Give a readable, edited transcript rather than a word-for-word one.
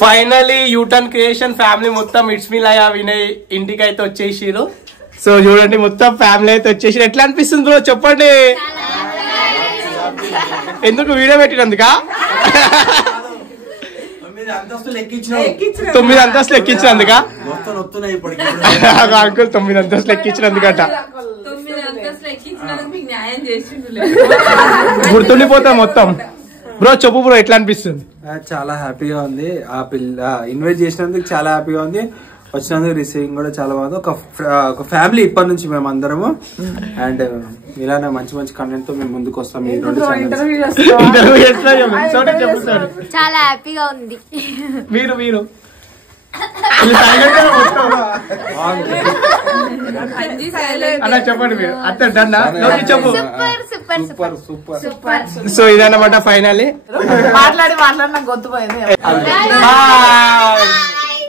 Finally U turn creation family మొత్తం it's me Laya Vinay ఇంటికి అయితే వచ్చేసిరు. సో చూడండి మొత్తం ఫ్యామిలీ అయితే వచ్చేసి ఎట్లా అనిపిస్తుంది బ్రో చెప్పండి. ఎందుకు వీడియో పెట్టినందుక 9 అంతస్తులు ఎక్కించినందుక అంకుల్ 9 అంతస్తులు ఎక్కించినందుకట గుర్తుండిపోతా మొత్తం. బ్రో చెప్పు బ్రో ఎట్లా అనిపిస్తుంది? చాలా హ్యాపీగా ఉంది. ఆ పిల్ల ఇన్వైట్ చేసినందుకు చాలా హ్యాపీగా ఉంది. వచ్చినందుకు రిసీవింగ్ కూడా చాలా బాగుంది. ఒక ఫ్యామిలీ ఇప్పటి నుంచి మేము అందరము అండ్ ఇలానే మంచి మంచి కంటెంట్ తో మేము ముందుకు వస్తాం. చాలా హ్యాపీగా ఉంది. మీరు మీరు అలా చెప్పండి మీరు అత్త చెప్పు. సో ఇదన్నమాట ఫైనల్లీ మాట్లాడి నాకు గొంతుపోయింది.